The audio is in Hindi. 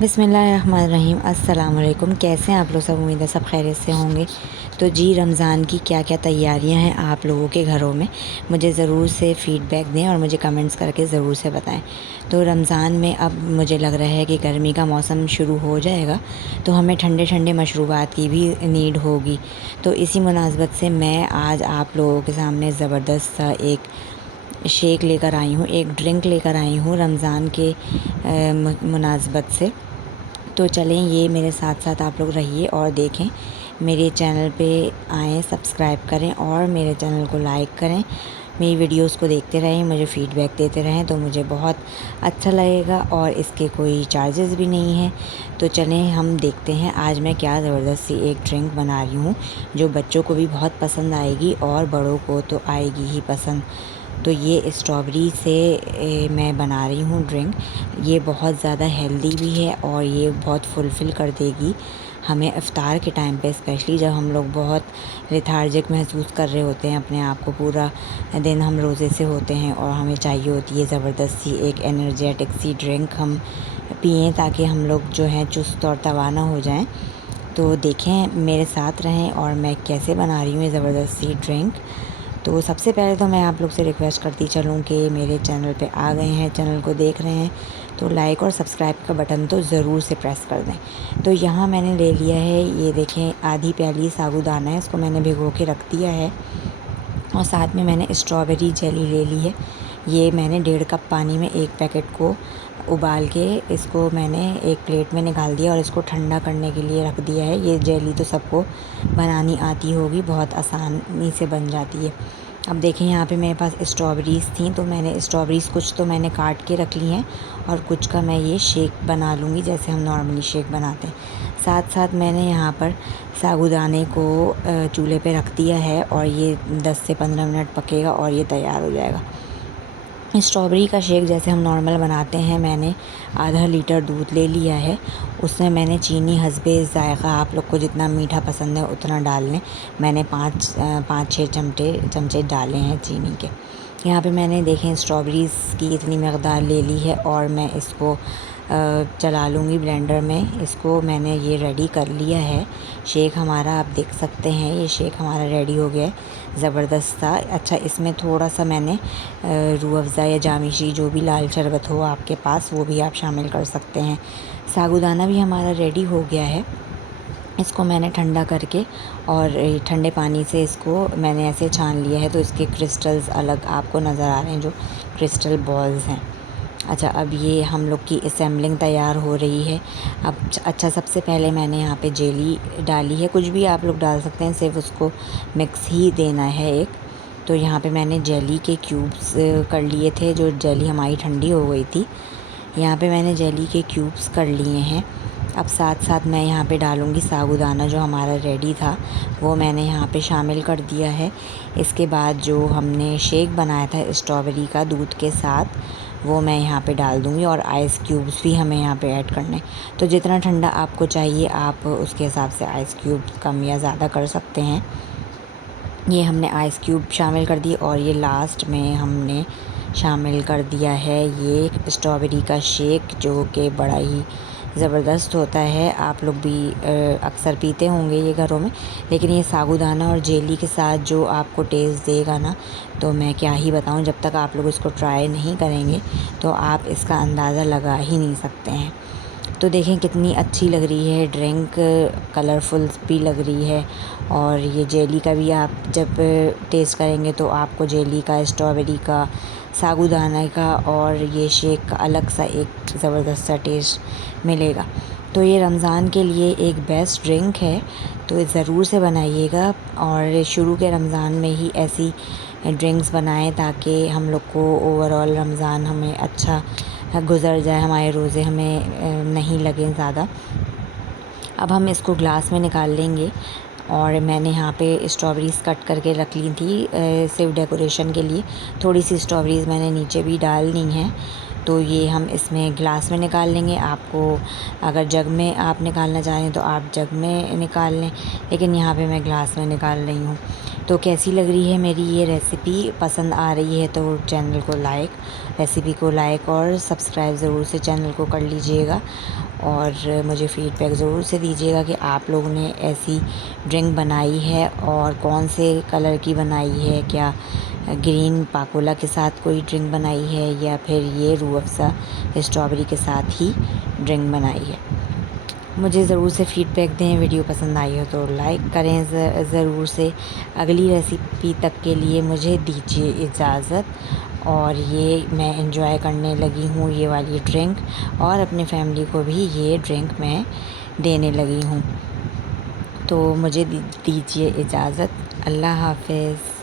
बिस्मिल्लाहिर्रहमानिर्रहीम। अस्सलाम वालेकुम। कैसे हैं आप लोग सब? उम्मीद है सब खैरियत से होंगे। तो जी, रमज़ान की क्या क्या तैयारियां हैं आप लोगों के घरों में, मुझे ज़रूर से फ़ीडबैक दें और मुझे कमेंट्स करके ज़रूर से बताएं। तो रमज़ान में अब मुझे लग रहा है कि गर्मी का मौसम शुरू हो जाएगा, तो हमें ठंडे ठंडे मशरूबात की भी नीड होगी। तो इसी मुनासबत से मैं आज आप लोगों के सामने ज़बरदस्त सा एक शेक लेकर आई हूँ, एक ड्रिंक लेकर आई हूँ रमज़ान के मुनासबत से। तो चलें, ये मेरे साथ साथ आप लोग रहिए और देखें। मेरे चैनल पे आएँ, सब्सक्राइब करें और मेरे चैनल को लाइक करें। मेरी वीडियोस को देखते रहें, मुझे फ़ीडबैक देते रहें तो मुझे बहुत अच्छा लगेगा और इसके कोई चार्जेस भी नहीं हैं। तो चलें हम देखते हैं आज मैं क्या ज़बरदस्त सी एक ड्रिंक बना रही हूँ, जो बच्चों को भी बहुत पसंद आएगी और बड़ों को तो आएगी ही पसंद। तो ये स्ट्रॉबेरी से मैं बना रही हूँ ड्रिंक। ये बहुत ज़्यादा हेल्दी भी है और ये बहुत फुलफ़िल कर देगी हमें इफ़्तार के टाइम पे, स्पेशली जब हम लोग बहुत लेथार्जिक महसूस कर रहे होते हैं अपने आप को। पूरा दिन हम रोज़े से होते हैं और हमें चाहिए होती है ज़बरदस्त सी एक एनर्जेटिक सी ड्रिंक हम पिएँ, ताकि हम लोग जो हैं चुस्त और तवाना हो जाएं। तो देखें, मेरे साथ रहें और मैं कैसे बना रही हूँ ये ज़बरदस्त सी ड्रिंक। तो सबसे पहले तो मैं आप लोग से रिक्वेस्ट करती चलूँ कि मेरे चैनल पे आ गए हैं, चैनल को देख रहे हैं, तो लाइक और सब्सक्राइब का बटन तो ज़रूर से प्रेस कर दें। तो यहाँ मैंने ले लिया है, ये देखें, आधी प्याली साबूदाना है, इसको मैंने भिगो के रख दिया है। और साथ में मैंने स्ट्रॉबेरी जेली ले ली है। ये मैंने 1.5 कप पानी में एक पैकेट को उबाल के इसको मैंने एक प्लेट में निकाल दिया और इसको ठंडा करने के लिए रख दिया है। ये जेली तो सबको बनानी आती होगी, बहुत आसानी से बन जाती है। अब देखें, यहाँ पे मेरे पास स्ट्रॉबेरीज़ थी, तो मैंने स्ट्रॉबेरीज़ कुछ तो मैंने काट के रख ली हैं और कुछ का मैं ये शेक बना लूँगी जैसे हम नॉर्मली शेक बनाते हैं। साथ साथ मैंने यहाँ पर साबूदाने को चूल्हे पे रख दिया है और ये 10 से 15 मिनट पकेगा और ये तैयार हो जाएगा। स्ट्रॉबेरी का शेक जैसे हम नॉर्मल बनाते हैं, मैंने आधा लीटर दूध ले लिया है। उसमें मैंने चीनी हस्बे ज़ायक़ा, आप लोग को जितना मीठा पसंद है उतना डाल लें। मैंने 5-6 चमचे डाले हैं चीनी के। यहाँ पे मैंने देखें स्ट्रॉबेरीज़ की इतनी मकदार ले ली है और मैं इसको चला लूँगी ब्लेंडर में। इसको मैंने ये रेडी कर लिया है। शेक हमारा आप देख सकते हैं, ये शेक हमारा रेडी हो गया है ज़बरदस्त सा। अच्छा, इसमें थोड़ा सा मैंने रूह अफ़ज़ा या जामिशी, जो भी लाल शरबत हो आपके पास, वो भी आप शामिल कर सकते हैं। साबूदाना भी हमारा रेडी हो गया है। इसको मैंने ठंडा करके और ठंडे पानी से इसको मैंने ऐसे छान लिया है, तो इसके क्रिस्टल्स अलग आपको नज़र आ रहे हैं, जो क्रिस्टल बॉल्स हैं। अच्छा, अब ये हम लोग की असेंबलिंग तैयार हो रही है। अब अच्छा, सबसे पहले मैंने यहाँ पे जेली डाली है, कुछ भी आप लोग डाल सकते हैं, सिर्फ उसको मिक्स ही देना है एक। तो यहाँ पे मैंने जेली के क्यूब्स कर लिए थे, जो जेली हमारी ठंडी हो गई थी। यहाँ पे मैंने जेली के क्यूब्स कर लिए हैं। अब साथ साथ मैं यहाँ पे डालूँगी साबूदाना, जो हमारा रेडी था वो मैंने यहाँ पे शामिल कर दिया है। इसके बाद जो हमने शेक बनाया था स्ट्रॉबेरी का दूध के साथ, वो मैं यहाँ पे डाल दूँगी और आइस क्यूब्स भी हमें यहाँ पे ऐड करने। तो जितना ठंडा आपको चाहिए आप उसके हिसाब से आइस क्यूब्स कम या ज़्यादा कर सकते हैं। ये हमने आइस क्यूब शामिल कर दिए और ये लास्ट में हमने शामिल कर दिया है ये स्ट्रॉबेरी का शेक, जो कि बड़ा ही ज़बरदस्त होता है। आप लोग भी अक्सर पीते होंगे ये घरों में, लेकिन ये साबूदाना और जेली के साथ जो आपको टेस्ट देगा ना, तो मैं क्या ही बताऊं। जब तक आप लोग इसको ट्राई नहीं करेंगे तो आप इसका अंदाज़ा लगा ही नहीं सकते हैं। तो देखें कितनी अच्छी लग रही है ड्रिंक, कलरफुल भी लग रही है। और ये जेली का भी आप जब टेस्ट करेंगे तो आपको जेली का, स्ट्रॉबेरी का, साबूदाना का और ये शेक का अलग सा एक ज़बरदस्त सा टेस्ट मिलेगा। तो ये रमज़ान के लिए एक बेस्ट ड्रिंक है, तो ज़रूर से बनाइएगा और शुरू के रमज़ान में ही ऐसी ड्रिंक्स बनाएं, ताकि हम लोग को ओवरऑल रमज़ान हमें अच्छा गुज़र जाए, हमारे रोज़े हमें नहीं लगें ज़्यादा। अब हम इसको ग्लास में निकाल लेंगे और मैंने यहाँ पे स्ट्रॉबेरीज़ कट करके रख ली थी सिर्फ डेकोरेशन के लिए। थोड़ी सी स्ट्रॉबेरीज़ मैंने नीचे भी डाल दी हैं। तो ये हम इसमें ग्लास में निकाल लेंगे। आपको अगर जग में आप निकालना चाहें तो आप जग में निकाल लें, लेकिन यहाँ पे मैं ग्लास में निकाल रही हूँ। तो कैसी लग रही है मेरी ये रेसिपी? पसंद आ रही है तो रेसिपी को लाइक और सब्सक्राइब ज़रूर से चैनल को कर लीजिएगा। और मुझे फ़ीडबैक ज़रूर से दीजिएगा कि आप लोगों ने ऐसी ड्रिंक बनाई है और कौन से कलर की बनाई है। क्या ग्रीन पाकोला के साथ कोई ड्रिंक बनाई है या फिर ये रूह अफ़ज़ा स्ट्रॉबेरी के साथ ही ड्रिंक बनाई है। मुझे ज़रूर से फ़ीडबैक दें। वीडियो पसंद आई हो तो लाइक करें ज़रूर से। अगली रेसिपी तक के लिए मुझे दीजिए इजाज़त। और ये मैं एंजॉय करने लगी हूँ ये वाली ड्रिंक, और अपनी फैमिली को भी ये ड्रिंक मैं देने लगी हूँ। तो मुझे दीजिए इजाज़त। अल्लाह हाफ़िज़।